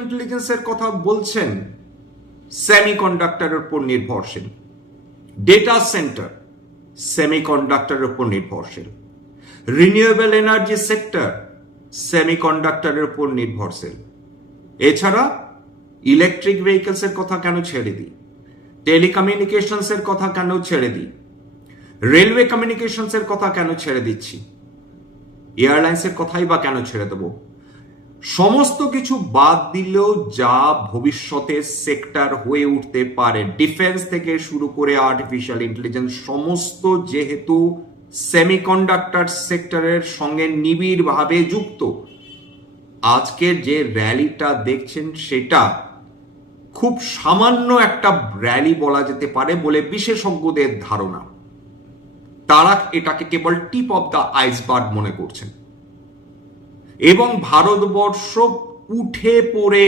ইন্টেলিজেন্সের কথা বলছেন সেমিকন্ডাক্টরের উপর নির্ভরশীল, ডেটা সেন্টার সেমিকন্ডাক্টরের উপর নির্ভরশীল, রিনিউয়েবল এনার্জি সেক্টর সেমিকন্ডাক্টরের উপর নির্ভরশীল। এছাড়া ইলেকট্রিক ভেহিকলস এর কথা কেন ছেড়ে দিই, টেলিকমিউনিকেশনস এর কথা কেন ছেড়ে দিই, রেলওয়ে কমিউনিকেশনস এর কথা কেন ছেড়ে দিচ্ছি, এয়ারলাইন্স এর কথাই বা কেন ছেড়ে দেব? সমস্ত কিছু বাদ দিলেও যা ভবিষ্যতে সেক্টর হয়ে উঠতে পারে, ডিফেন্স থেকে শুরু করে আর্টিফিশিয়াল ইন্টেলিজেন্স, সমস্ত যেহেতু সেমিকন্ডাক্টর সেক্টরের সঙ্গে নিবিড়ভাবে যুক্ত। আজকের যে র্যালিটা দেখছেন সেটা খুব সামান্য একটা র্যালি বলা যেতে পারে বলে বিশেষজ্ঞদের ধারণা। তারা এটাকে কেবল টিপ অফ দ্য আইসবার্গ মনে করছেন এবং ভারতবর্ষ উঠে পড়ে